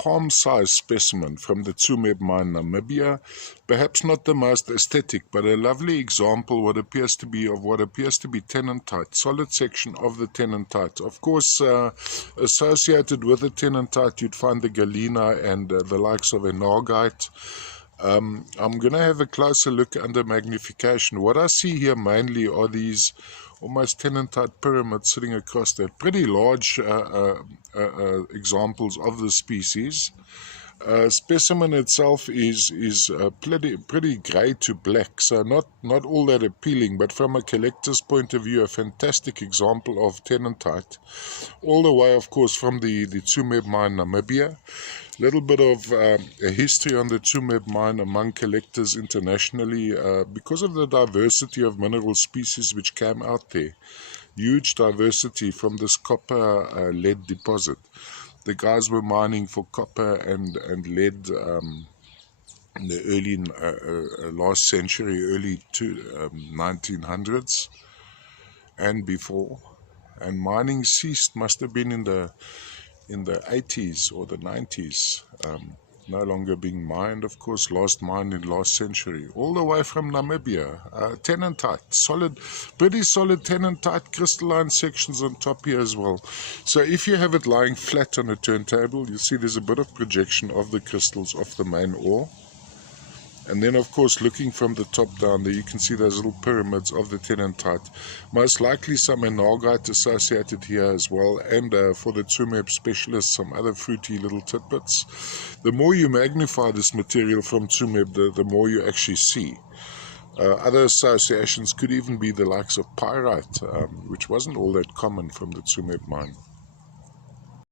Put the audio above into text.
palm-sized specimen from the Tsumeb mine, Namibia. Perhaps not the most aesthetic, but a lovely example of what appears to be tenantite, solid section of the tenantite. Of course, associated with the tenantite, you'd find the galena and the likes of enargite. I'm going to have a closer look under magnification. What I see here mainly are these almost tenantite pyramids sitting across that. Pretty large examples of the species. Specimen itself is pretty grey to black, so not all that appealing, but from a collector's point of view, a fantastic example of tenantite. All the way, of course, from the Tsumeb mine, Namibia. Little bit of a history on the Tsumeb mine among collectors internationally because of the diversity of mineral species which came out there. Huge diversity from this copper lead deposit. The guys were mining for copper and lead in the early last century, early 1900s and before. And mining ceased, must have been in the 80s or the 90s. No longer being mined, of course, last mined in last century, all the way from Namibia. Tenantite, pretty solid tenantite, crystalline sections on top here as well. So if you have it lying flat on a turntable, you see there's a bit of projection of the crystals off the main ore. And then, of course, looking from the top down there, you can see those little pyramids of the tenantite. Most likely some enargite associated here as well, and for the Tsumeb specialists, some other fruity little tidbits. The more you magnify this material from Tsumeb, the more you actually see. Other associations could even be the likes of pyrite, which wasn't all that common from the Tsumeb mine.